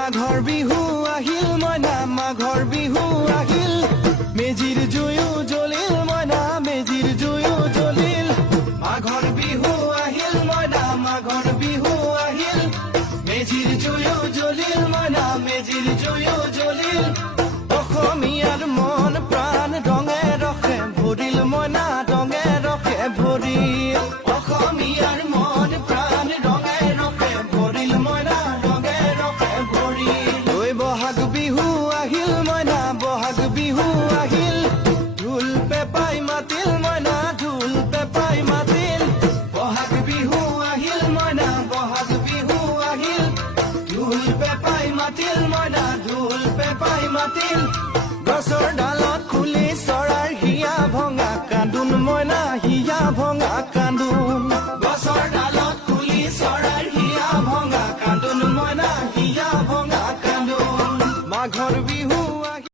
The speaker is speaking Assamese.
মাঘৰ বিহু আহিল মইনা মাঘৰ বিহু আহিল মেজিৰ জুয়ো জ্বলিল মইনা মেজিৰ জুয়ো জ্বলিল মাঘৰ বিহু আহিল মইনা মাঘৰ বিহু আহিল মেজিৰ জুয়ো জ্বলিল মইনা মেজিৰ জুয়ো জ্বলিল অসমীয়াৰ মন প্ৰাণ ৰঙে ৰখে ভৰিল মইনা ৰঙে ৰখে ভৰিল অসমীয়াৰ মন প্ৰাণ ৰঙে ৰখে ভৰিল মইনা ৰঙে ৰখে ভৰিল ঐ বহাগ বিহু আহিল মইনা বহাগ বিহু আহিল ঢোল পেপাই মাতিল মইনা ঢোল পেপাই মাতিল বহাগ বিহু আহিল মইনা বহাগ বিহু আহিল ঢোল পেপাই মাতিল মইনা ঢোল পেপাই মাতিল গছৰ ডালত খুলি চৰাৰ হিয়া ভঙা কান্দোন মইনা হিয়া ভঙা কান্দোন গছৰ ডালত খুলি চৰাৰ হিয়া ভঙা কান্দোন মইনা হিয়া ভঙা কান্দোন মাঘৰ বিহু